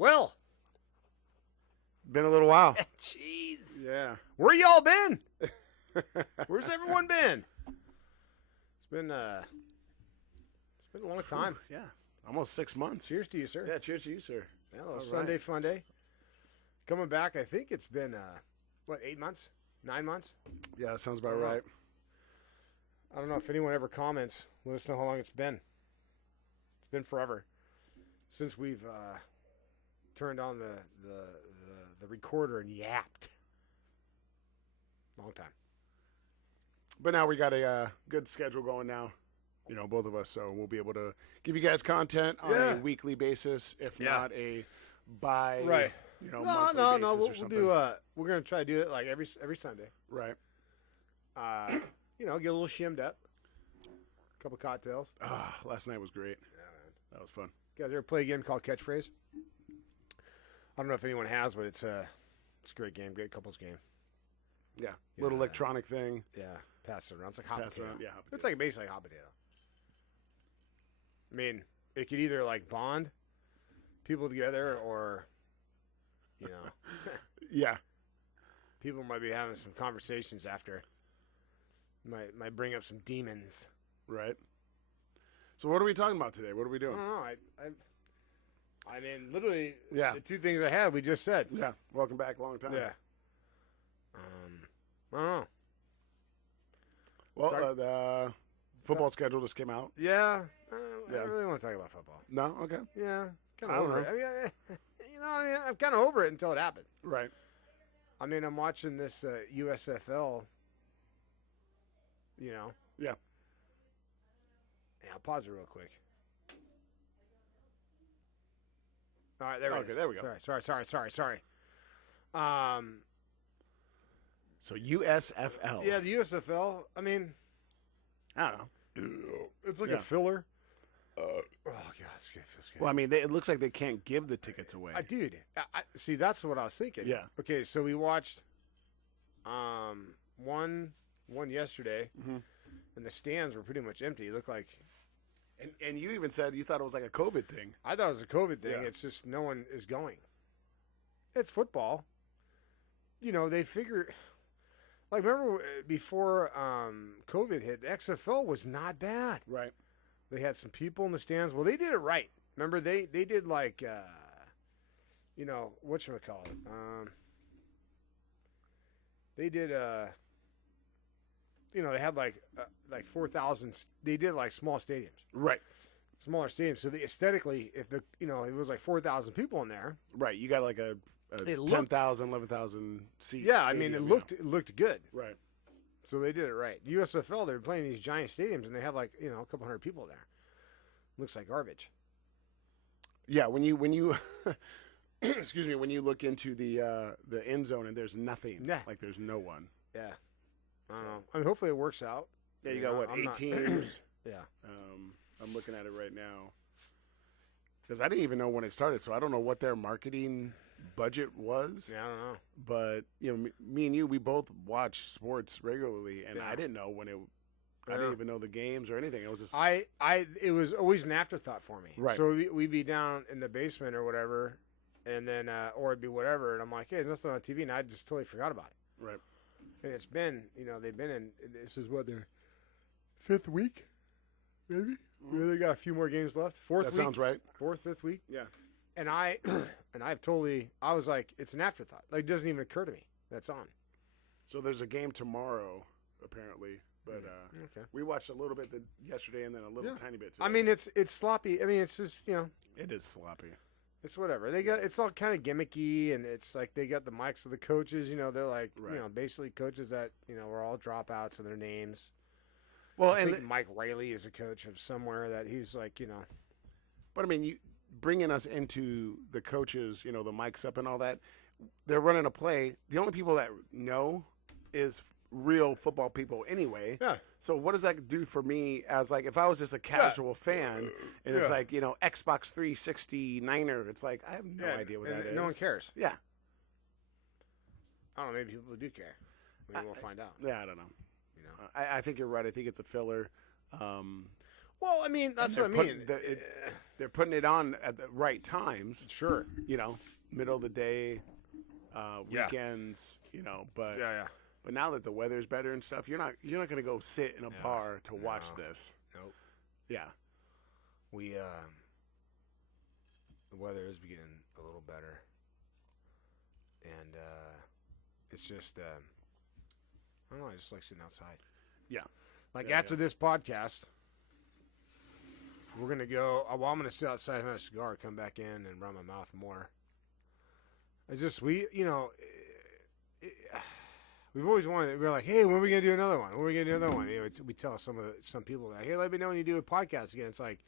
Well, Been a little while. jeez. Yeah. Where y'all been? Where's everyone been? It's been a long time. Yeah. Almost 6 months. Cheers to you, sir. Yeah, cheers to you, sir. Yeah, a little All Sunday right. fun day. Coming back, I think it's been 8 months? 9 months? Yeah, that sounds about Wow. right. I don't know if anyone ever comments. Let us know how long it's been. It's been forever since we've turned on the recorder and yapped. Long time. But now we got a good schedule going now, both of us. So we'll be able to give you guys content on Yeah. a weekly basis, if Yeah. not a bi, Right. monthly No. basis or We'll something. do. We're gonna try to do it like every Sunday. Right. Get a little shimmed up. A couple cocktails. Last night was great. That was fun. You guys ever play a game called Catchphrase? I don't know if anyone has, but it's a great game, great couples game. Yeah. Little electronic thing. Yeah, pass it around. It's like hot Pass it potato. around, yeah, hot It's potato. like basically hot potato. I mean, it could either like bond people together, or Yeah. people might be having some conversations after. Might bring up some demons. Right. So what are we talking about today? What are we I doing? don't know. I mean, literally, Yeah. the two things I had, we just said. Yeah. Welcome back. Long time. Yeah. I don't know. Well, Talk- the football schedule just came out. Yeah. I Yeah. don't really want to talk about football. No? Okay. Yeah. Kind I of don't over it. I mean, I'm kind of over it until it happens. Right. I mean, I'm watching this USFL. Yeah. Yeah, I'll pause it real quick. All right, there we Okay, go. there we go. Sorry. So USFL. Yeah, the USFL. I mean, I don't know. it's like Yeah. a filler. Oh god, it feels good. Well, I mean, it looks like they can't give the tickets away. Dude, see, that's what I was thinking. Yeah. Okay, so we watched one yesterday, and the stands were pretty much empty. It looked like, And you even said you thought it was like a COVID thing. I thought it was a COVID thing. Yeah. It's just no one is going. It's football. They figure. Like, remember before COVID hit, the XFL was not bad. Right. They had some people in the stands. Well, they did it right. Remember, they did like, whatchamacallit? They did, they had like 4,000. They did like small stadiums, Right. smaller stadiums. So they, aesthetically, if it was like 4,000 people in there. Right. You got like a It looked- 10,000, 11,000 seat. Yeah, I mean, stadium, it looked good. Right. So they did it right. USFL, they're playing these giant stadiums, and they have like a couple hundred people there. Looks like garbage. Yeah. When you excuse me, when you look into the end zone and there's nothing. Yeah. Like there's no one. Yeah, I don't know. I mean, hopefully it works out. Yeah. You got what? I'm 8 not- teams. Yeah. I'm looking at it right now. Because I didn't even know when it started, so I don't know what their marketing budget was. Yeah, I don't know. But me and you, we both watch sports regularly, and Yeah. I didn't know when it. I Yeah. didn't even know the games or anything. It was just It was always an afterthought for me. Right. So we'd be down in the basement or whatever, and then or it'd be whatever, and I'm like, hey, there's nothing on TV, and I just totally forgot about it. right. And it's been, they've been in. This is what their 5th week, maybe. Yeah, they got a few more games left. 4th That week. sounds right. 4th, 5th week. Yeah. And I was like, it's an afterthought. Like, it doesn't even occur to me that's on. So there's a game tomorrow, apparently. But Okay. we watched a little bit yesterday and then a little tiny bit today. I mean, it's sloppy. I mean, it's just it is sloppy. it's whatever. It's all kind of gimmicky, and it's like they got the mics of the coaches. They're like Right. basically coaches that were all dropouts of their names. Well, I and think Mike Riley is a coach of somewhere that he's like but I mean, you bringing us into the coaches, the mics up and all that. They're running a play. The only people that know is real football people anyway. Yeah. So what does that do for me as like if I was just a casual fan and it's Yeah. like, Xbox 360 Niner, it's like I have no idea what that is. No one cares. Yeah. I don't know. Maybe people do care. Maybe we'll find out. Yeah, I don't know. I think you're right. I think it's a filler. Well, I mean, that's what I they're mean. put- they're putting it on at the right times. Sure. You know, middle of the day, Yeah. weekends. You know, but Yeah. but now that the weather's better and stuff, you're not gonna go sit in a bar to watch this. Nope. Yeah. We the weather is getting a little better, and it's just I don't know. I just like sitting outside. Yeah. Like Yeah, after this podcast, we're gonna go. Well, I'm gonna sit outside, have a cigar, come back in, and run my mouth more. It's just we've always wanted. We're like, hey, when are we gonna do another one? When are we gonna do another one? You know, we tell some people like, hey, let me know when you do a podcast again. It's like,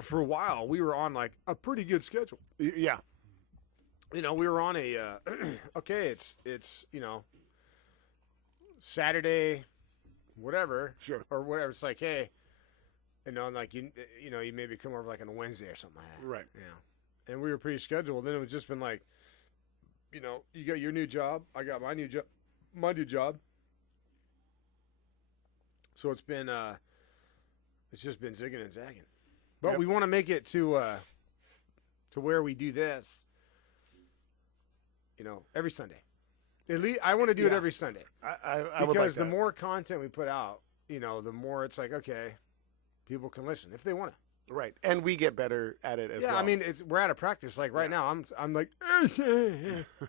for a while we were on like a pretty good schedule. Yeah. You know, we were on a okay. It's you know, Saturday, whatever, Sure. or whatever. It's like, hey, you know, and like you know, you maybe come over like on a Wednesday or something like that. Right. Yeah. And we were pretty scheduled. Then it was just been like, you know, you got your new job, I got my new job. So it's been it's just been zigging and zagging. But Yep. we want to make it to where we do this, you know, every Sunday. At least I want to do it Yeah. every Sunday. I would like Because the that. more content we put out, you know, the more it's like, okay, people can listen if they want to. Right, and we get better at it as Yeah, well. I mean, we're out of practice. Like right now, I'm like, I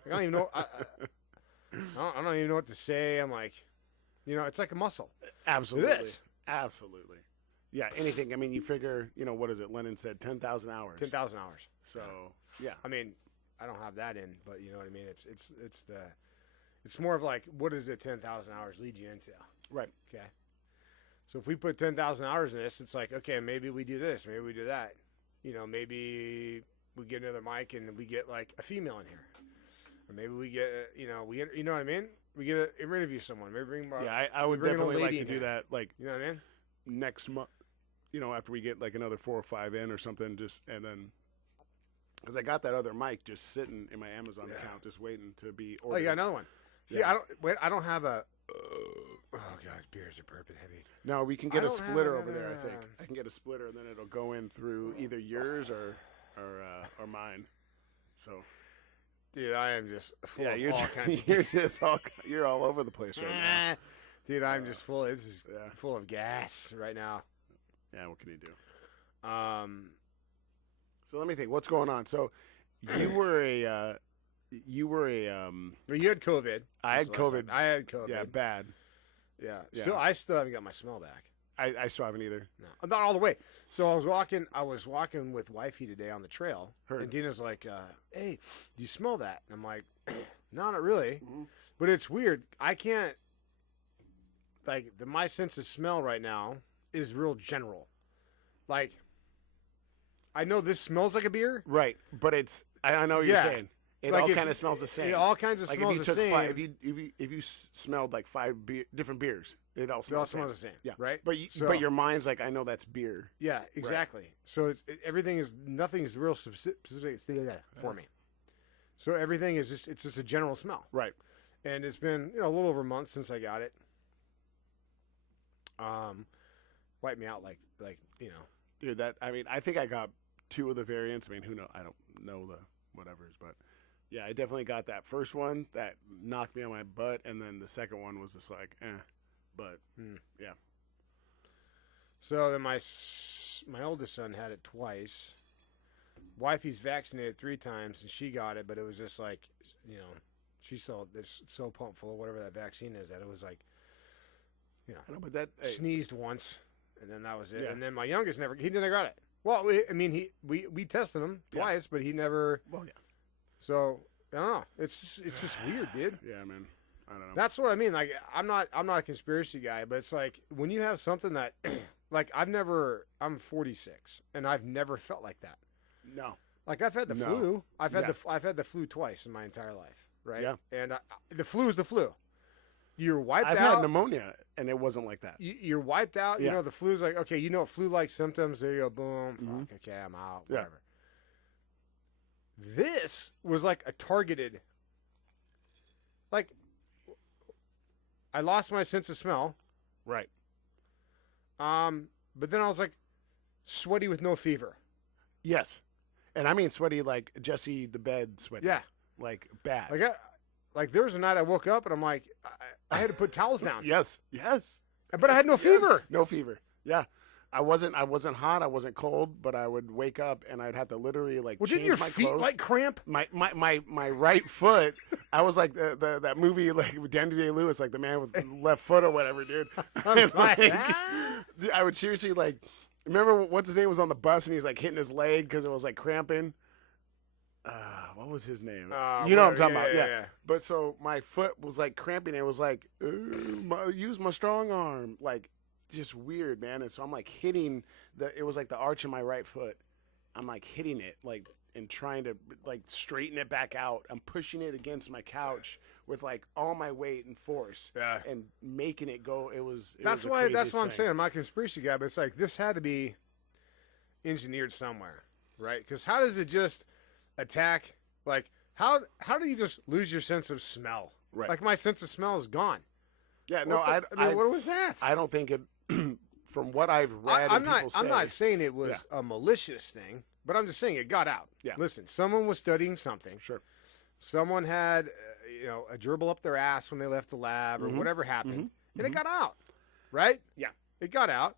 don't even know. I don't even know what to say. I'm like, you know, it's like a muscle. absolutely, This. absolutely. Yeah, anything. I mean, you figure, you know, what is it? Lennon said 10,000 hours. 10,000 hours. So yeah, I mean, I don't have that in, but you know what I mean. It's more of like, what does the 10,000 hours lead you into? right. Okay. So if we put 10,000 hours in this, it's like, okay, maybe we do this, maybe we do that. You know, maybe we get another mic and we get like a female in here, or maybe we get, you know, you know what I mean? We get an interview someone. Maybe bring. Yeah, I would bring an old definitely like lady to in do here. that. Like You know what I mean? next month, you know, after we get like another 4 or 5 in or something, just and then because I got that other mic just sitting in my Amazon account, just waiting to be Oh, ordered. you got another one. See, Yeah. I don't have a. Oh gosh, beers are burping heavy. No, we can I get a don't have splitter over there. I another, think I can get a splitter, and then it'll go in through either yours or mine. So Dude, I am just full yeah, of you're all just, kinds of. you're all over the place right now. Dude, I'm just full. This is Yeah. full of gas right now. Yeah, what can you do? So So let me think. What's going on? So you were a well, you had COVID. I had That's the last COVID. time. I had COVID. yeah, bad. Yeah. Yeah. I still haven't got my smell back. I still haven't either. No, not all the way. So I was walking with wifey today on the trail, Heard. and Dina's like, "Hey, do you smell that?" And I'm like, "No, not really." Mhm. But it's weird. I can't. Like my sense of smell right now is real general. Like, I know this smells like a beer. Right, but it's I know what you're Yeah. saying. It Like all it's- kind of smells the same. It all kinds of like smells if the you took same. five, if you smelled like 5 different beers, it all It all smells smells the same. the same. Yeah, Right. But but your mind's like, I know that's beer. Yeah, exactly. So everything is nothing is real specific for me. So everything is just a general smell, Right. and it's been a little over a month since I got it. Wiped me out like Dude, I think I got 2 of the variants. I mean, who knows? I don't know the whatevers, but yeah, I definitely got that first one that knocked me on my butt, and then the second one was just like, But yeah, So then my oldest son had it twice. Wifey's vaccinated 3 times, and she got it, but it was just like, she's so pumped full of whatever that vaccine is that it was like, I know, but that sneezed once, and then that was it. Yeah. And then my youngest he never got it. Well, we tested him twice, but he never. well, yeah, So I don't know. It's just weird, dude. yeah, man. I don't know. That's what I mean. Like I'm not a conspiracy guy, but it's like when you have something that, like I'm 46 and I've never felt like that. No, Like I've had the No. flu. I've had Yeah. I've had the flu twice in my entire life, right? Yeah. And the flu is the flu. You're wiped I've out. had pneumonia, and it wasn't like that. You're wiped out. Yeah. You know, the flu's like, okay, you know flu-like symptoms. There you go, boom. Mhm. Fuck, okay, I'm out. Yeah. Whatever. This was like a targeted. Like, I lost my sense of smell. Right. But then I was like, sweaty with no fever. Yes, and I mean sweaty like Jesse the bed sweaty. Yeah. like bad. Like there was a night I woke up and I'm like, I had to put towels down. Yes, But I had no fever. no fever. Yeah, I wasn't hot. I wasn't cold, but I would wake up and I'd have to literally like Well, change didn't your my feet clothes. like cramp? My right foot. I was like that movie like with Daniel Day-Lewis, like the man with the left foot or whatever, dude. And, like, dude, I would seriously like remember what's his name was on the bus and he's like hitting his leg because it was like cramping. What was his name? You know what I'm talking about. Yeah. But so my foot was like cramping. It was like, use my strong arm. Like, just weird, man. And so I'm like hitting it was like the arch of my right foot. I'm like hitting it, like, and trying to like straighten it back out. I'm pushing it against my couch with like all my weight and force. Yeah. And making it go. That's why I'm saying I'm not a conspiracy guy, but it's like this had to be engineered somewhere, right? Because how does it just attack? Like, how do you just lose your sense of smell? Right. Like, my sense of smell is gone. Yeah, no, I mean, what was that? I don't think it. From what I've read, I'm not saying it was a malicious thing, but I'm just saying it got out. Yeah. Listen, someone was studying something. Sure. Someone had, a gerbil up their ass when they left the lab or whatever happened, and it got out, right? Yeah. It got out,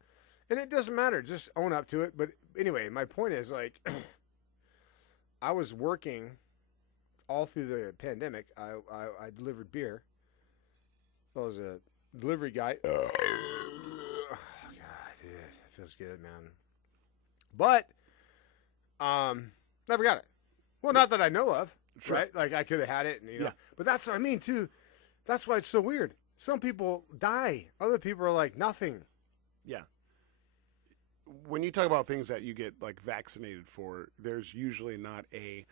and it doesn't matter. Just own up to it. But anyway, my point is, like, I was working all through the pandemic. I delivered beer. I was a delivery guy. Oh, God, dude, it feels good, man. But, never got it. Well, not that I know of, Sure. right? Like, I could have had it, and, Yeah. But that's what I mean, too. That's why it's so weird. Some people die. Other people are like, nothing. Yeah. When you talk about things that you get like vaccinated for, there's usually not a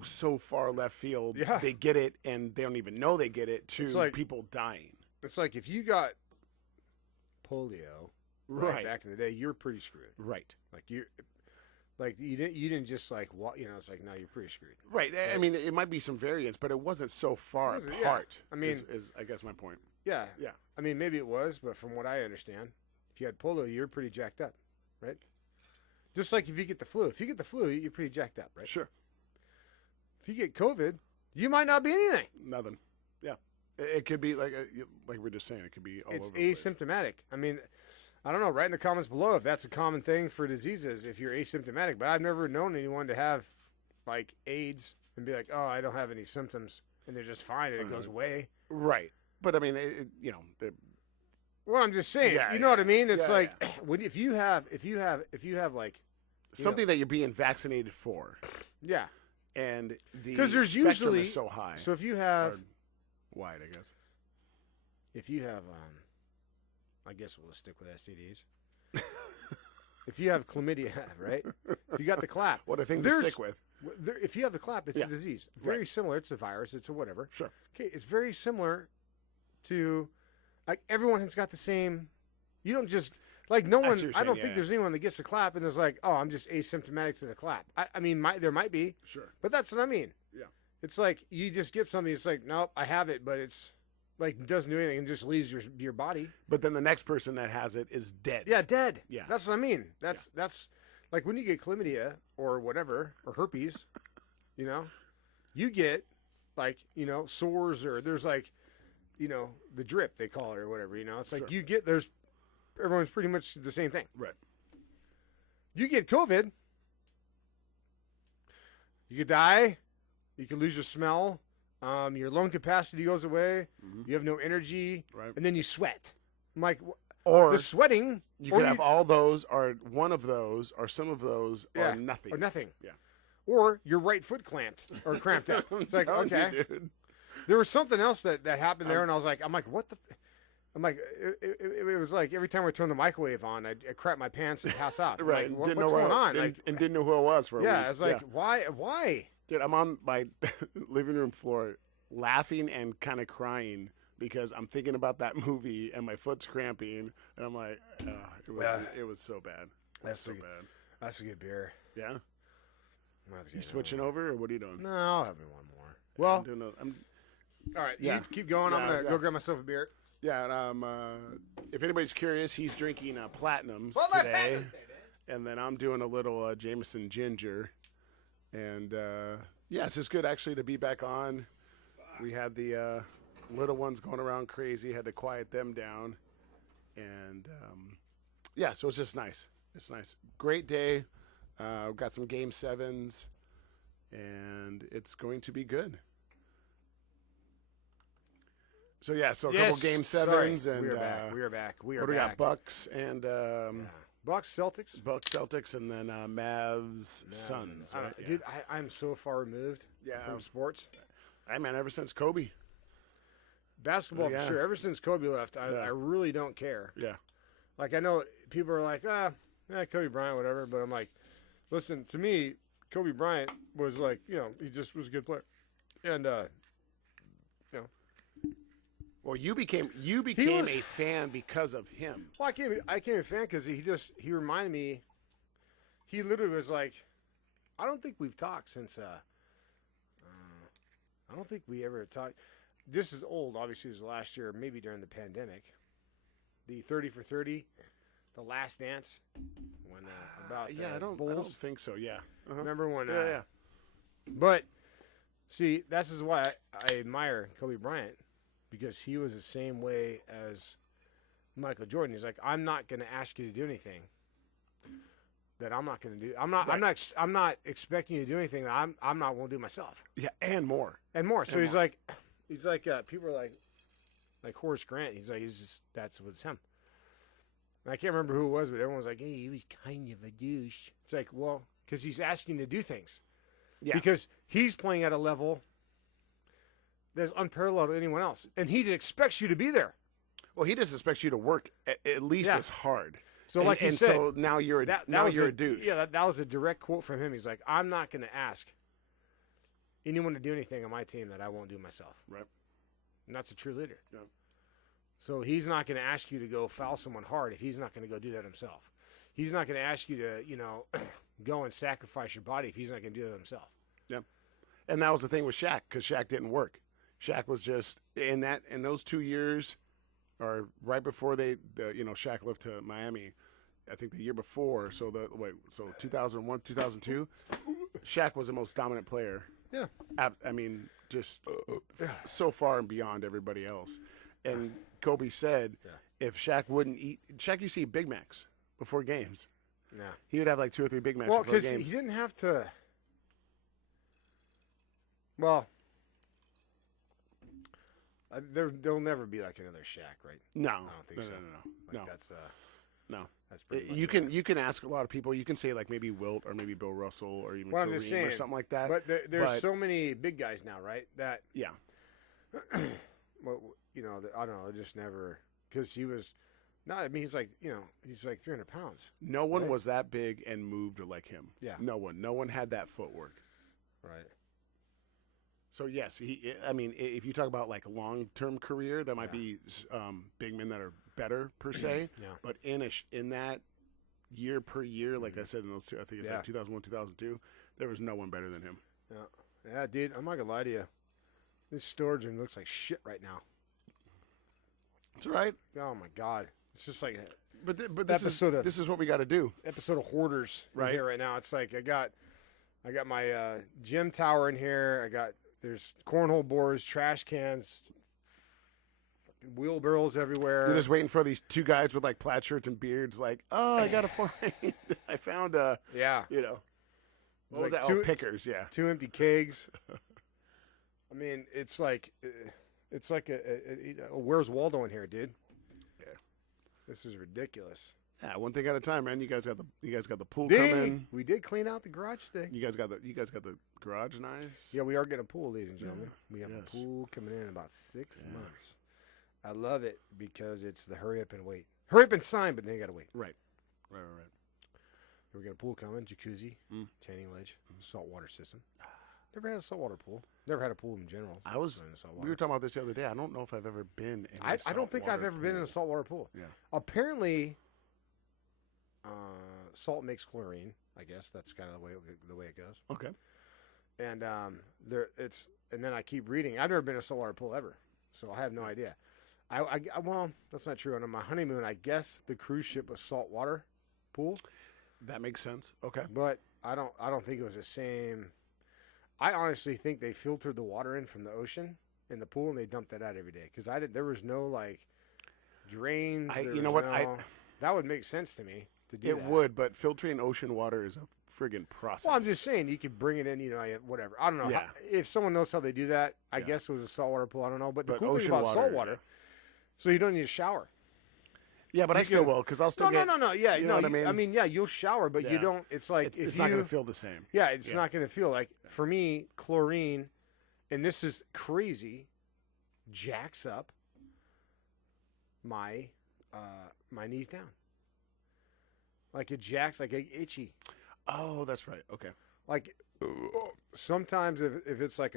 so far left field. Yeah. They get it and they don't even know they get it to It's like- people dying. It's like if you got polio Right. back in the day, you're pretty screwed. Right. Like you didn't just like it's like no, you're pretty screwed. Right. I mean, it might be some variance, but it wasn't so far It wasn't- yeah. apart. I mean- is I guess my point. Yeah. Yeah. I mean, maybe it was, but from what I understand, if you had polio, you're pretty jacked up, right? Just like if you get the flu. If you get the flu, you're pretty jacked up, right? Sure. If you get COVID, you might not be anything. Nothing. Yeah. It could be like we were just saying. It could be all It's over the place. asymptomatic. I mean, I don't know. Write in the comments below if that's a common thing for diseases if you're asymptomatic. But I've never known anyone to have like AIDS and be like, oh, I don't have any symptoms, and they're just fine and it goes away. Right. But I mean, Well, I'm just saying. Yeah, you know what I mean? It's Yeah, like when if you have like something that you're being vaccinated for, yeah. and the 'Cause there's spectrum usually- is so high. So if you have or wide, I guess. I guess we'll stick with STDs. If you have chlamydia, right? If you got the clap, What a thing to there's- stick with. if you have the clap, it's Yeah. a disease. Very Right. similar. It's a virus. It's a whatever. Sure. Okay, it's very similar to, like, everyone has got the same. You don't just like no I one. see what you're I don't saying, think yeah, there's anyone that gets the clap and is like, oh, I'm just asymptomatic to the clap. I mean, there might be, Sure. but that's what I mean. Yeah. It's like you just get something. It's like, nope, I have it, but it's like doesn't do anything and just leaves your body. But then the next person that has it is dead. Yeah, dead. Yeah. That's what I mean. That's like when you get chlamydia or whatever or herpes, you get like, sores or there's like, the drip they call it or whatever, It's like Sure. everyone's pretty much the same thing. Right. You get COVID, you could die, you could lose your smell, your lung capacity goes away, you have no energy, Right. and then you sweat. I'm like, Or the sweating, you or could have all those, or one of those, or some of those, Yeah, or nothing. or nothing. Yeah. Or your right foot clamped or cramped up. It's like, Telling you, okay. dude. There was something else that happened there, and I'm like, what the? I'm like, it was like every time I turned the microwave on, I'd crap my pants and pass out. I'm Right. like, Didn't what's know where, going on? And, Like, and didn't know who it was for a yeah, week. it's like, why? Dude, I'm on my living room floor laughing and kind of crying because I'm thinking about that movie and my foot's cramping, and I'm like, it was so bad. That's so a good- bad. That's a good beer. Yeah. I'm gonna have to You get switching over, or what are you doing? No, I'll have one more. I'm Well, doing all right, yeah. you keep going. I'm Yeah, gonna yeah. go grab myself a beer. Yeah, and if anybody's curious, he's drinking Platinums today, and then I'm doing a little Jameson Ginger, and yeah, it's just good actually to be back on. We had the little ones going around crazy, had to quiet them down, and yeah, so it's just nice. It's nice, great day. We've got some Game 7s, and it's going to be good. So yeah, so a couple Game 7s, and we are back. We are back. We are what do we back. got? Bucks and Bucks, Celtics, Bucks, Celtics, and then Mavs, Suns. Right? Yeah. Dude, I'm so far removed from sports. Hey man, ever since Kobe. Basketball for sure. Ever since Kobe left, I really don't care. Yeah. Like I know people are like, Kobe Bryant, whatever, but I'm like, listen, to me, Kobe Bryant was like, he just was a good player, and Well, you became a fan because of him. Well, I became a fan because he reminded me. He literally was like, I don't think we've talked since. I don't think we ever talked. This is old. Obviously, it was last year, maybe during the pandemic. The 30 for 30, the Last Dance, when about I don't think so. Yeah, remember when? Yeah. But see, this is why I admire Kobe Bryant. Because he was the same way as Michael Jordan. He's like, I'm not going to ask you to do anything that I'm not going to do. I'm not expecting you to do anything that I'm not going to do myself. Yeah, and more. So he's like, people are like Horace Grant. He's like, that's what's him. And I can't remember who it was, but everyone was like, hey, he was kind of a douche. It's like, well, because he's asking to do things. Yeah. Because he's playing at a level that's unparalleled to anyone else. And he expects you to be there. Well, he just expects you to work at least as hard. So like you said, so now you're a douche. Yeah, that was a direct quote from him. He's like, I'm not going to ask anyone to do anything on my team that I won't do myself. Right. And that's a true leader. Yeah. So he's not going to ask you to go foul someone hard if he's not going to go do that himself. He's not going to ask you to, go and sacrifice your body if he's not going to do that himself. Yeah. And that was the thing with Shaq, because Shaq didn't work. Shaq was just in those 2 years, or right before Shaq left to Miami, I think the year before. So 2001, 2002, Shaq was the most dominant player. Yeah. I mean, just so far and beyond everybody else. And Kobe said, if Shaq wouldn't eat, Shaq used to eat Big Macs before games. Yeah. He would have like 2 or 3 Big Macs before games. Well, because he didn't have to. Well. There'll never be like another Shaq, right? No, I don't think so. No. No. That's pretty much you can ask a lot of people. You can say like maybe Wilt or maybe Bill Russell or even Well, I'm just Kareem saying, or something like that. But there's so many big guys now, right? That yeah. Well, I don't know. Just never because he was. No, I mean he's like 300 pounds. No one was that big and moved like him. Yeah. No one had that footwork. Right. So yes, if you talk about like long-term career, there might be big men that are better per se. Yeah. But in that year per year, like I said in those two, I think it's like 2001, 2002, there was no one better than him. Yeah, dude. I'm not gonna lie to you. This storage room looks like shit right now. That's all right. Oh my god, it's just like. But this is what we got to do. Episode of Hoarders right here right now. It's like I got my gym tower in here. There's cornhole boards, trash cans, fucking wheelbarrows everywhere. You're just waiting for these 2 guys with like plaid shirts and beards, like, I gotta find. I found what was that? Pickers, yeah. 2 empty kegs. I mean, it's like a Where's Waldo in here, dude? Yeah. This is ridiculous. Yeah, one thing at a time, man. You guys got the pool coming. We did clean out the garage today. You guys got the garage nice. Yeah, we are getting a pool, ladies and gentlemen. We have a pool coming in about 6 months. I love it because it's the hurry up and wait. Hurry up and sign, but then you got to wait. Right. We got a pool coming, jacuzzi, tanning ledge, saltwater system. Never had a saltwater pool. Never had a pool in general. We were talking about this the other day. I don't know if I've ever been in I don't think I've ever been in a saltwater pool. Yeah. Apparently, salt makes chlorine. I guess that's kind of the way it goes. Okay. And and then I keep reading. I've never been in a saltwater pool ever, so I have no idea. Well, that's not true. On my honeymoon, I guess the cruise ship was saltwater pool, That makes sense. Okay. but I don't think it was the same. I honestly think they filtered the water in from the ocean in the pool and they dumped that out every day because there was no like drains. You know what? That would make sense to me to do It that. would, but filtering ocean water is a friggin' process. Well, I'm just saying you could bring it in, whatever. I don't know. Yeah. If someone knows how they do that, I Yeah. guess it was a saltwater pool. I don't know. But the But cool thing ocean about water, saltwater, yeah. so you don't need to shower. Yeah, but I still will because I'll still No, get. no. Yeah, you know what I mean? yeah, you'll shower, but you Yeah. don't. It's like It's, if it's not going you- to feel the same. Yeah, it's Yeah. not going to feel like for me chlorine, and this is crazy, jacks up my my knees down. Like it jacks, like itchy. Oh, that's right. Okay. Like sometimes if it's like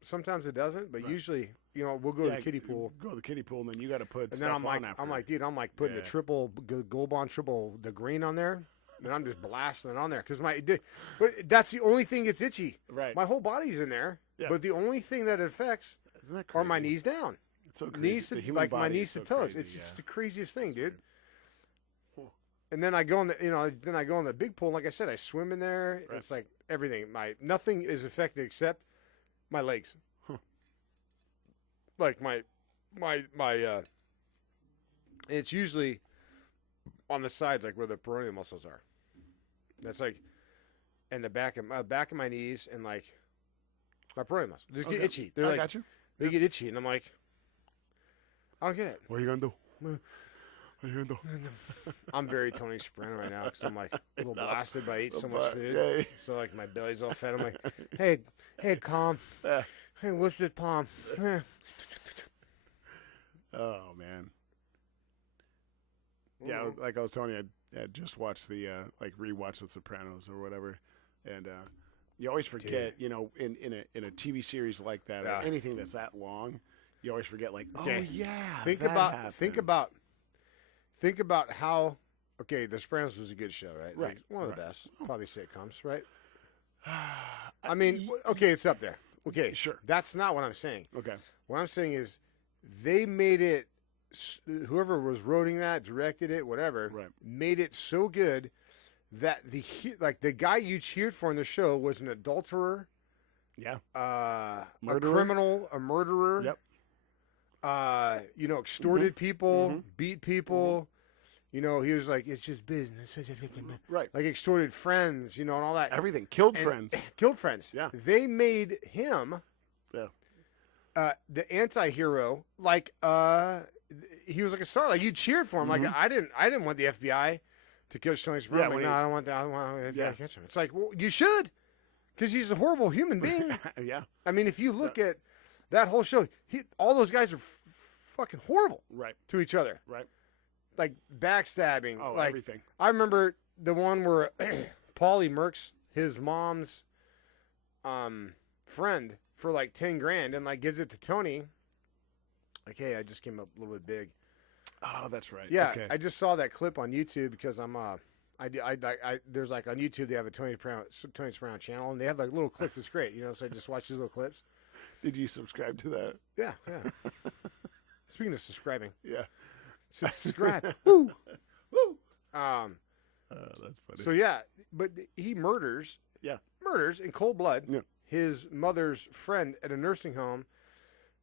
sometimes it doesn't, but Right. usually we'll go to the kiddie pool. Go to the kiddie pool, and then you got to put And stuff then I'm like, on after. dude, I'm like putting the Yeah. triple Gold Bond triple the green on there, and I'm just blasting it on there because but that's the only thing that's itchy. Right. My whole body's in there, Yeah. but the only thing that it affects Isn't that crazy? are my knees down, It's so crazy. knees The to human like my body knees is to so toes. crazy, It's yeah. just the craziest thing, dude. Huh. And then I go in the big pool. Like I said, I swim in there. Right. It's like everything. Nothing is affected except my legs. Huh. Like my it's usually on the sides, like where the peroneal muscles are. That's like, and the back of my knees and like my peroneal muscles just get Okay. itchy. They're I like got you. they get itchy, and I'm like, I don't get it. What are you gonna do? What are you gonna do? I'm very Tony Soprano right now because I'm like a little blasted by eating so much But, food. yeah. So like my belly's all fat. I'm like, hey, calm. Yeah. Hey, what's this palm? Eh. Oh man. Yeah, like I was telling you, I just watched the rewatched The Sopranos or whatever, and you always forget, in a TV series like that Yeah. or anything that's that long, you always forget like, Okay. oh yeah, Think that about how. Okay, The Sopranos was a good show, right? Right, Like, one of the right. best, probably sitcoms, right? I mean, okay, it's up there. Okay, Sure. That's not what I'm saying. Okay. What I'm saying is, they made it. Whoever was writing that, directed it, whatever, Right. made it so good that the guy you cheered for in the show was an adulterer, Yeah. a Murderer. criminal, a murderer. Yep. Extorted people, Mhm. beat people. He was like, it's just business. Right. Like extorted friends, and all that. Everything killed And- friends. Killed friends. Yeah. They made him Yeah. the anti-hero. Like he was like a star. Like you cheered for him. Like I didn't want the FBI to catch Tony Soprano. Yeah, Like, when no, he- I don't want that. I don't want the FBI Yeah. to catch him. It's like, well, you should, because he's a horrible human being. Yeah. I mean, if you look at that whole show, all those guys are fucking horrible Right. to each other. Right. Like backstabbing. Oh, like everything. I remember the one where Paulie murks his mom's friend for like 10 grand and like gives it to Tony. Like, hey, I just came up a little bit big. Oh, that's right. Yeah, Okay. I just saw that clip on YouTube because I'm there's like on YouTube they have a Tony Soprano channel and they have like little clips. It's great, so I just watch these little clips. Did you subscribe to that? Yeah. Speaking of subscribing, Yeah. subscribe. Woo, woo. That's funny. So yeah, but he murders in cold blood Yeah. his mother's friend at a nursing home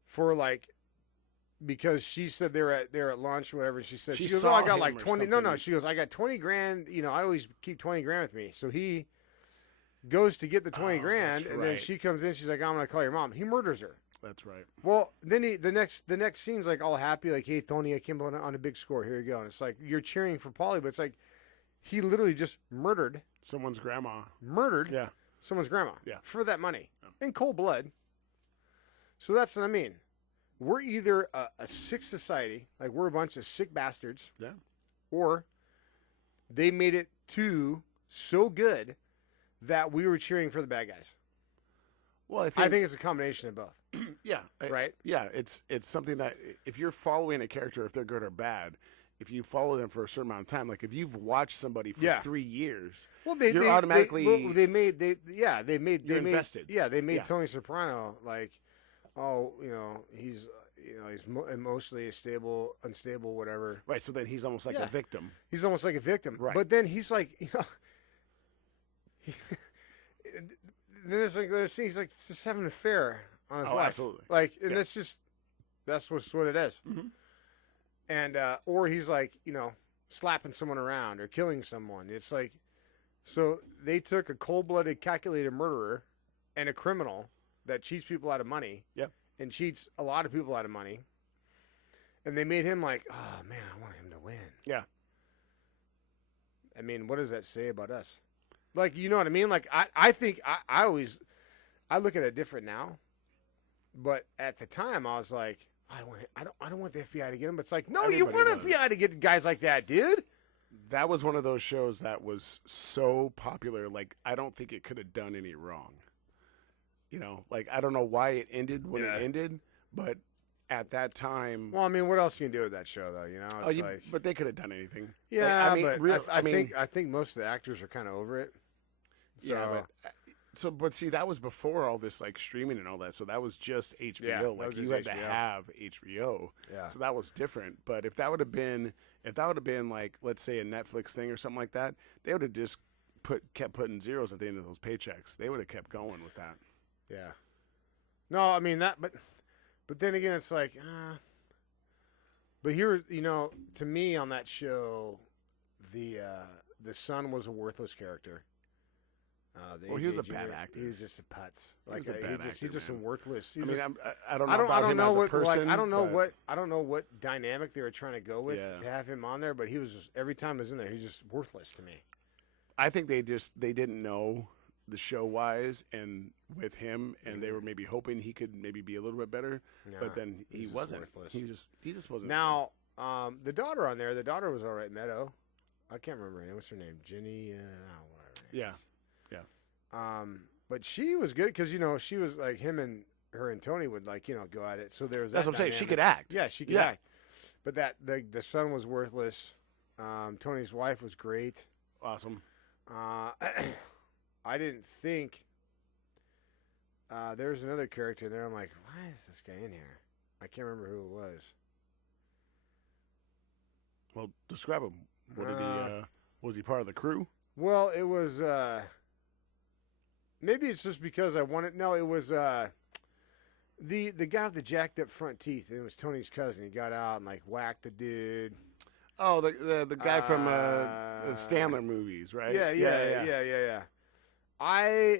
for like because she said they're at lunch or whatever, and she said She she goes, saw I got him like or 20. No, something. she goes, I got 20 grand. I always keep 20 grand with me. So he goes to get the 20 Oh, grand, that's and then right. she comes in. She's like, I'm gonna call your mom. He murders her. That's right. Well, then the next scene's like all happy, like, hey Tony, I came on a big score. Here you go. And it's like you're cheering for Paulie, but it's like he literally just murdered Someone's grandma. Yeah. someone's grandma Yeah. for that money Yeah. in cold blood. So that's what I mean. We're either a sick society, like we're a bunch of sick bastards, Yeah. or they made it so good that we were cheering for the bad guys. Well, I think it's a combination of both, yeah. right? Yeah. It's something that if you're following a character, if they're good or bad, if you follow them for a certain amount of time, like if you've watched somebody for Yeah. 3 years, Well, you're automatically they made invested. Yeah, they made Yeah. Tony Soprano like, oh, he's he's emotionally unstable, whatever. Right. So then he's almost like Yeah. a victim. He's almost like a victim. Right. But then he's like, then there's he's like just having an affair on his Oh, wife. absolutely. Like, and Yeah. that's what it is. Mm-hmm. And or he's like, slapping someone around or killing someone. It's like, so they took a cold-blooded, calculated murderer and a criminal that cheats people out of money. Yep. And cheats a lot of people out of money. And they made him like, oh man, I want him to win. Yeah. I mean, what does that say about us? Like, you know what I mean? Like, I think I look at it different now, but at the time I was like, I don't want the FBI to get him. But it's like, no, you Everybody want was. FBI to get guys like that, dude. That was one of those shows that was so popular. Like, I don't think it could have done any wrong. Like, I don't know why it ended when Yeah. it ended, but at that time, Well, I mean, what else can you do with that show, though? It's like, but they could have done anything. yeah, I mean, but I mean, think most of the actors are kind of over it. So, yeah, but see, that was before all this like streaming and all that. So that was just HBO. Yeah, that like was you had just to HBO. have HBO. Yeah. So that was different. But if that would have been like, let's say, a Netflix thing or something like that, they would have just kept putting zeros at the end of those paychecks. They would have kept going with that. yeah. No, I mean that, but then again, it's like, but here, to me on that show, the son was a worthless character. Well, he was AJ a bad Jr., actor. He was just a putz. He was a bad He's actor, just a man. worthless. I mean, I don't know I don't about him know as a what person. I don't know but I don't know what dynamic they were trying to go with Yeah. to have him on there, but he was just, every time he was in there, he's just worthless to me. I think they didn't know the show wise and with him, and they were maybe hoping he could maybe be a little bit better, Nah, but then he he's just wasn't. worthless. He just wasn't. Now, the daughter on there, the daughter was all right, Meadow. I can't remember her name. What's her name? Jenny, whatever. Yeah. But she was good because she was like her and Tony would like go at it. So there was That's that what I'm saying. She dynamic. could act. Yeah, she could Yeah. act. But that the son was worthless. Tony's wife was great. Awesome. I didn't think there was another character in there. I'm like, why is this guy in here? I can't remember who it was. Well, describe him. What did he? Was he part of the crew? Well, it was maybe it's just because I wanted. No, it was the guy with the jacked up front teeth. It was Tony's cousin. He got out and like whacked the dude. Oh, the guy from the Stanley movies, right? Yeah. I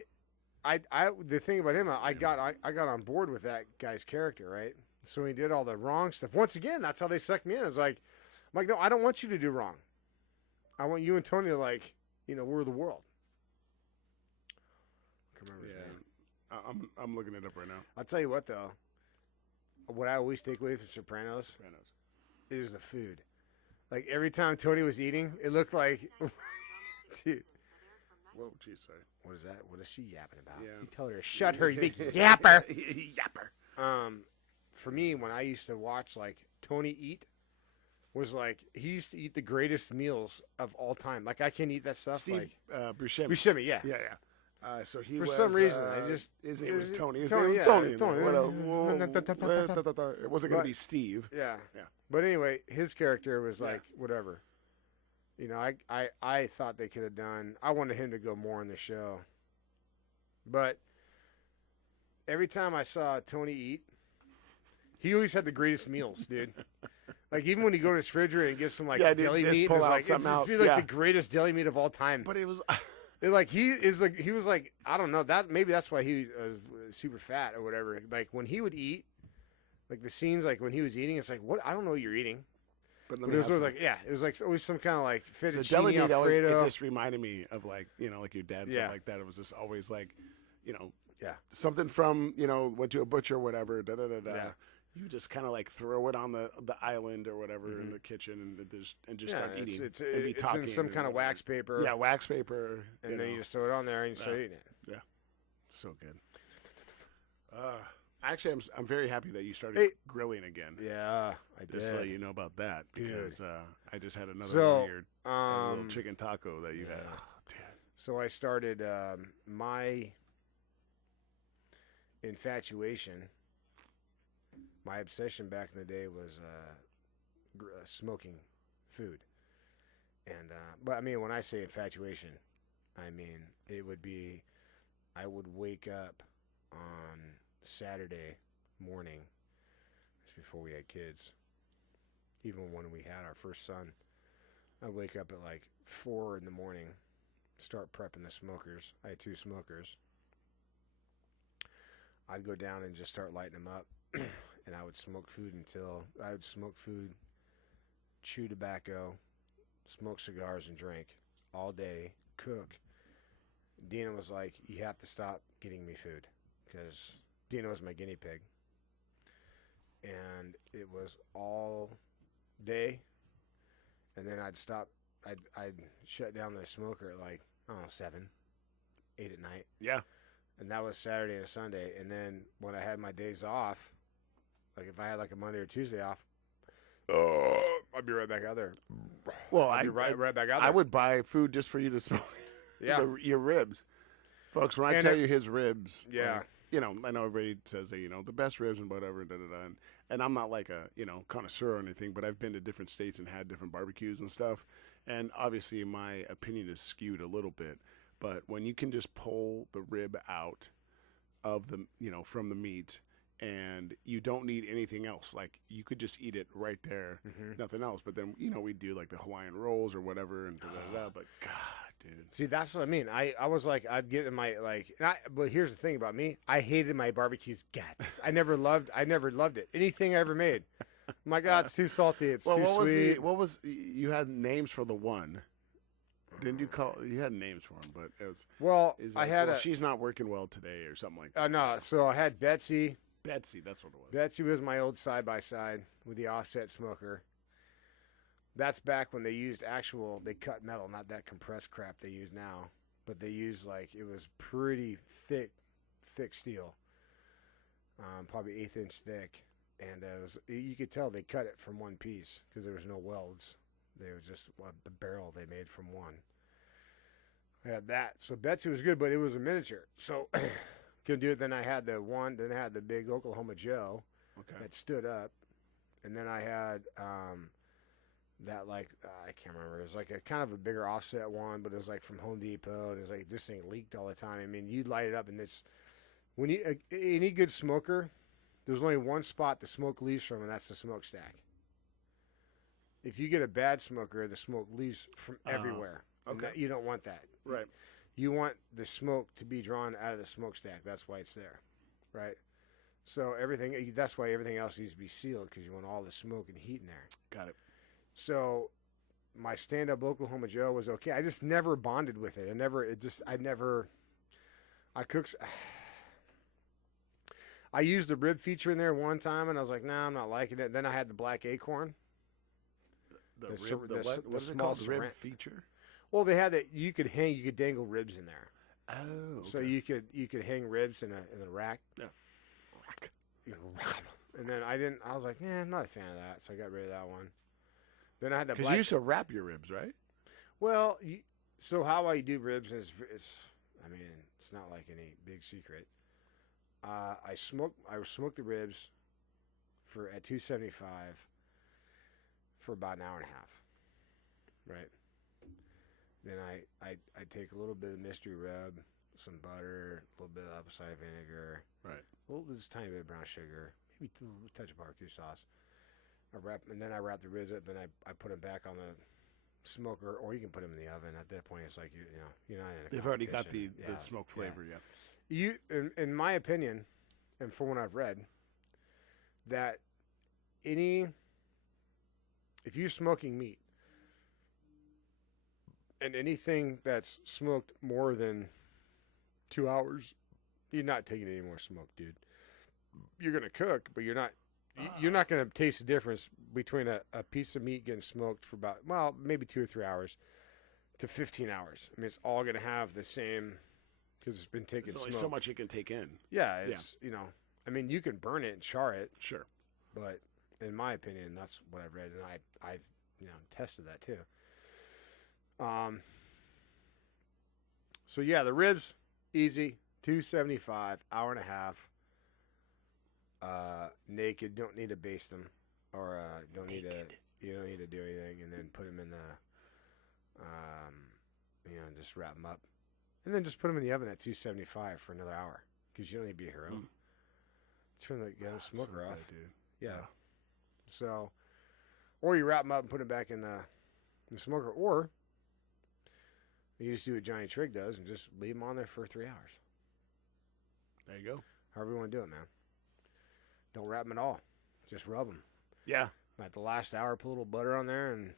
the thing about him, I got on board with that guy's character, right? So he did all the wrong stuff. Once again, that's how they sucked me in. It's like, I'm like, no, I don't want you to do wrong. I want you and Tony to like, we're the world. I can't remember his name. I'm looking it up right now. I'll tell you what though, what I always take away from Sopranos is the food. Like every time Tony was eating, it looked like, dude. Whoa, geez, sorry. What is that? What is she yapping about? Yeah. You tell her to shut her, you big yapper. Yapper. For me, when I used to watch like Tony eat, was like he used to eat the greatest meals of all time. Like I can't eat that stuff. Steve like Buscemi. Buscemi, yeah. Yeah. So he For was, some reason, I just his name was Tony. His Tony, name was yeah, Tony. it's Tony. What else? It wasn't going But- to be Steve. Yeah. Yeah. But anyway, his character was Yeah. like whatever. I thought they could have done. I wanted him to go more in the show. But every time I saw Tony eat, he always had the greatest meals, dude. Like even when you go to his refrigerator and get some like Yeah, dude, deli just meat, pull it's out like something out. be like Yeah. the greatest deli meat of all time. But it was. It, like he was like I don't know that maybe that's why he was super fat or whatever. Like when he would eat, like the scenes like when he was eating, it's like what I don't know what you're eating. But But it was always like it was like always some kind of like the fettuccine deli meat always, it Alfredo. just reminded me of like like your dad, Yeah. stuff like that. It was just always like, Yeah. something from went to a butcher or whatever. Da da da da. Yeah. You just kind of like throw it on the island or whatever in the kitchen and just start it's, eating it's, and be it's talking in some and kind of whatever. wax paper. Yeah, wax paper. and then you just throw it on there and you start eating it. So good. Actually, I'm very happy that you started Hey. grilling again. Yeah, I did. Just to let you know about that Dude. because I just had another So, one of your little um, chicken taco that you had. yeah. Oh, dude. So I started my infatuation. my obsession back in the day was smoking food. And but I mean, when I say infatuation, I mean it would be I would wake up on Saturday morning. That's before we had kids. Even when we had our first son, I'd wake up at like 4 in the morning, start prepping the smokers. I had 2 smokers. I'd go down and just start lighting them up, and I would smoke food, chew tobacco, smoke cigars, and drink all day, cook. Dina was like, you have to stop getting me food, because Dina was my guinea pig. And it was all day, and then I'd stop. I'd shut down the smoker at like, I don't know, 7, 8 at night. Yeah. And that was Saturday and Sunday. And then when I had my days off, like if I had like a Monday or Tuesday off, I'd be right back out there. Well, I'd be right back out there. I would buy food just for you to smoke. Yeah. Your ribs. Folks, when I tell you his ribs, Yeah. like, you know, I know everybody says that, you know, the best ribs and whatever, and I'm not like a, you know, connoisseur or anything, but I've been to different states and had different barbecues and stuff. And obviously my opinion is skewed a little bit, but when you can just pull the rib out of the, you know, from the meat, and you don't need anything else, like you could just eat it right there, nothing else. But then, you know, we do like the Hawaiian rolls or whatever, and but God, dude. See, that's what I mean. I was like, I'd get in my like, but here's the thing about me. I hated my barbecue's guts. I never loved it. Anything I ever made. My God, it's too salty. It's too sweet. You had names for the one? Didn't you call? You had names for him, but it was. Well, I had. She's not working well today, or something like that. No. So I had Betsy. Betsy, that's what it was. Betsy was my old side-by-side with the offset smoker. That's back when they used they cut metal, not that compressed crap they use now. But they used it was pretty thick steel. Probably 1/8 inch thick. And you could tell they cut it from one piece because there was no welds. They was just a barrel they made from one. I had that. So Betsy was good, but it was a miniature. So couldn't do it. Then I had then I had the big Oklahoma Joe that stood up. And then I had that I can't remember. It was like a kind of a bigger offset one, but it was like from Home Depot. And it was like this thing leaked all the time. I mean, you'd light it up, and it's when you any good smoker, there's only one spot the smoke leaves from, and that's the smokestack. If you get a bad smoker, the smoke leaves from everywhere. Okay, you don't want that. Right. You want the smoke to be drawn out of the smokestack. That's why it's there, right? So that's why everything else needs to be sealed, because you want all the smoke and heat in there. Got it. So my stand-up Oklahoma Joe was okay. I just never bonded with it. I used the rib feature in there one time, and I was like, nah, I'm not liking it. Then I had the black acorn. What is it called? The rib feature? Well, they had that you could dangle ribs in there. Oh, okay. So you could hang ribs in a rack. Yeah. And then I was like, I'm not a fan of that, so I got rid of that one. Then I had the because you used to wrap your ribs, right? Well, so how I do ribs is it's not like any big secret. I smoke the ribs at 275 for about an hour and a half, right? Then I take a little bit of mystery rub, some butter, a little bit of apple cider vinegar, right? Just a tiny bit of brown sugar, maybe a touch of barbecue sauce. I wrap the ribs up, then I put them back on the smoker, or you can put them in the oven. At that point, it's like you're not in a. They've already got the smoke flavor, yeah. In my opinion, and from what I've read, that if you're smoking meat and anything that's smoked more than 2 hours, you're not taking any more smoke, dude. You're gonna cook, but you're not gonna taste the difference between a piece of meat getting smoked for about maybe 2 or 3 hours to 15 hours. I mean, it's all gonna have the same. Because it's been taking There's only smoke. so much you can take in. Yeah, it's I mean, you can burn it and char it. Sure. But in my opinion, that's what I've read, and I've tested that too. So yeah, the ribs easy, 275, hour and a half. naked. Don't need to baste them, or you don't need to do anything, and then put them in the, just wrap them up, and then just put them in the oven at 275 for another hour because you don't need to be a hero. Turn the smoker off, dude. Yeah. So, or you wrap them up and put them back in the smoker, or you just do what Johnny Trigg does and just leave them on there for 3 hours. There you go. However you want to do it, man. Don't wrap them at all. Just rub them. Yeah. At the last hour, put a little butter on there, and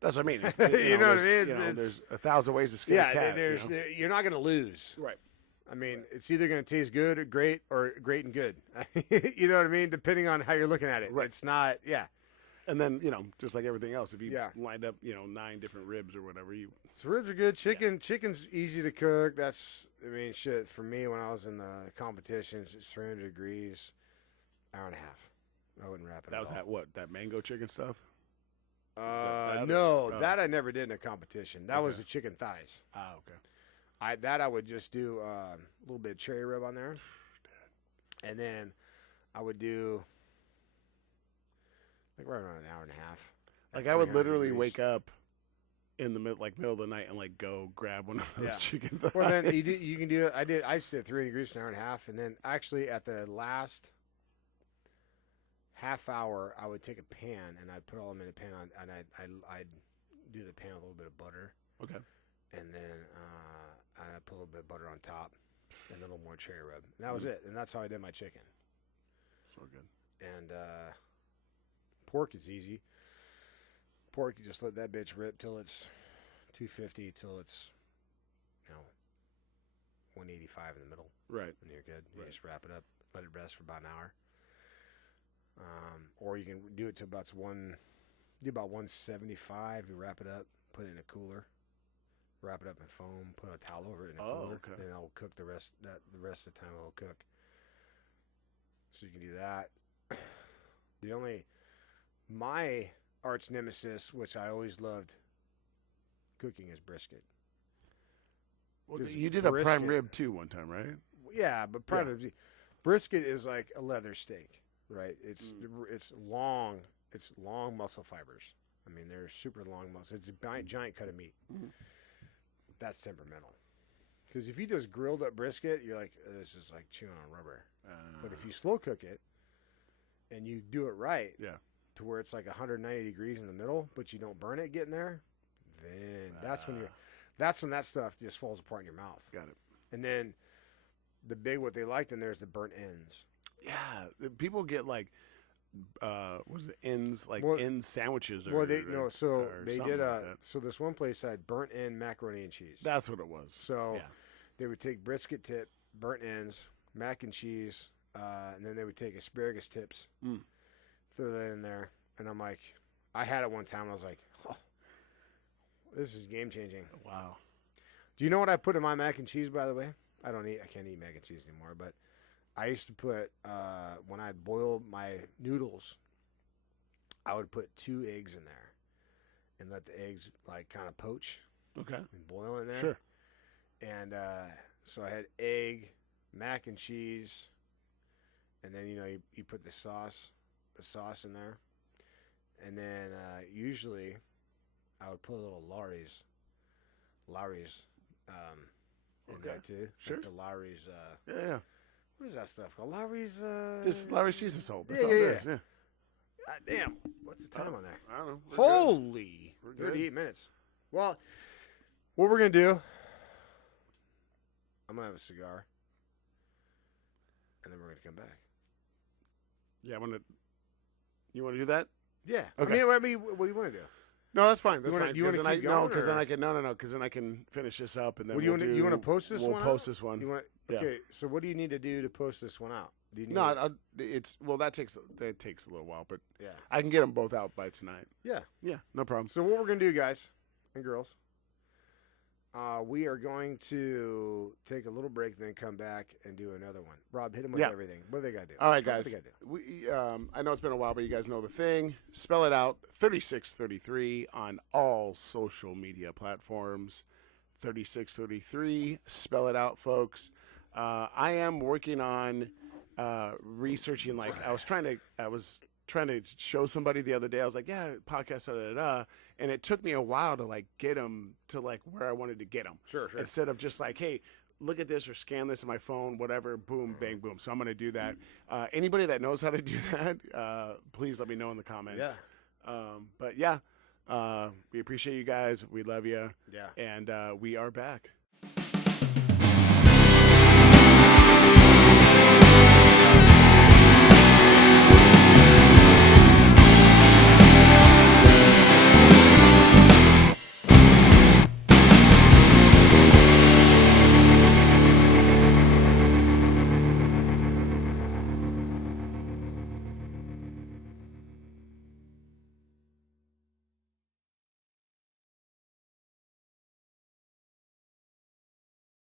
that's what I mean. You know what I mean? There's 1,000 ways to skin a cat. You're not going to lose. Right. I mean, it's either going to taste good or great and good. You know what I mean? Depending on how you're looking at it. Right. It's not, And then, just like everything else, if you Yeah. lined up, 9 different ribs or whatever, So ribs are good. Chicken's easy to cook. Shit, for me, when I was in the competitions, it's 300 degrees, hour and a half. I wouldn't wrap it that was at all. that mango chicken stuff? No, that I never did in a competition. That was the chicken thighs. Ah, okay. I would just do a little bit of cherry rib on there, and then I would do like right around an hour and a half. Like I would literally wake up in the middle of the night and go grab one of those chicken thighs. Well, then you can do it. I sit 300 degrees for an hour and a half, and then actually at the last half hour, I would take a pan and I'd put all them in a pan and I'd do the pan with a little bit of butter. Okay. And then I'd put a little bit of butter on top and a little more cherry rub. And that was it. And that's how I did my chicken. So good. And pork is easy. Pork, you just let that bitch rip till it's 250, till it's 185 in the middle. Right. And you're good. You just wrap it up, let it rest for about an hour. Or you can do it to about 175. You wrap it up, put it in a cooler, wrap it up in foam, put a towel over it in a cooler. Okay. Then it'll cook the rest of the time. It'll cook. So you can do that. My arch nemesis, which I always loved cooking, is brisket. Well, you did a prime rib too one time, right? Yeah, but brisket is like a leather steak. Right, it's long. It's long muscle fibers. I mean, they're super long muscles. It's a giant cut of meat. Mm-hmm. That's temperamental. Because if you just grilled up brisket, you're like, this is like chewing on rubber. But if you slow cook it, and you do it right, to where it's like 190 degrees in the middle, but you don't burn it getting there, then that's when that stuff just falls apart in your mouth. Got it. And then what they liked in there is the burnt ends. Yeah, people get ends end sandwiches. They did so this one place had burnt end macaroni and cheese. That's what it was. So they would take brisket tip, burnt ends, mac and cheese, and then they would take asparagus tips, throw that in there, and I'm like, I had it one time and I was like, oh, this is game changing. Wow. Do you know what I put in my mac and cheese, by the way? I can't eat mac and cheese anymore, but I used to put, when I'd boil my noodles, I would put 2 eggs in there and let the eggs kind of poach. Okay. And boil in there. Sure. And so I had egg, mac and cheese, and then, you put the sauce in there. And then usually I would put a little Lawry's in there too. Sure. Like the Lawry's. Yeah. What is that stuff called? Lawry's. Just Lawry's season salt. That's all yeah. it is. Yeah. God damn. What's the time on there? I don't know. Holy. We're good. 38 minutes. Well, what we're going to do, I'm going to have a cigar, and then we're going to come back. Yeah, you want to do that? Yeah. Okay. What do you want to do? No, that's fine. That's fine. Do you want to keep going? Because then I can finish this up and then you want to post this one? We'll post this one. Okay. So what do you need to do to post this one out? Do you need that takes a little while, but yeah, I can get them both out by tonight. Yeah. Yeah, no problem. So what we're gonna do, guys and girls, we are going to take a little break, then come back and do another one. Rob, hit them with everything. What do they got to do? All right, guys. I know it's been a while, but you guys know the thing. Spell it out. 3633 on all social media platforms. 3633. Spell it out, folks. I am working on researching. Like I was trying to show somebody the other day. I was like, yeah, podcast, da da da, and it took me a while to like get them to like where I wanted to get them. Sure. Instead of just like, hey, look at this or scan this on my phone, whatever, boom, bang, boom. So I'm going to do that. Anybody that knows how to do that, please let me know in the comments. But yeah, we appreciate you guys. We love you. Yeah. And we are back.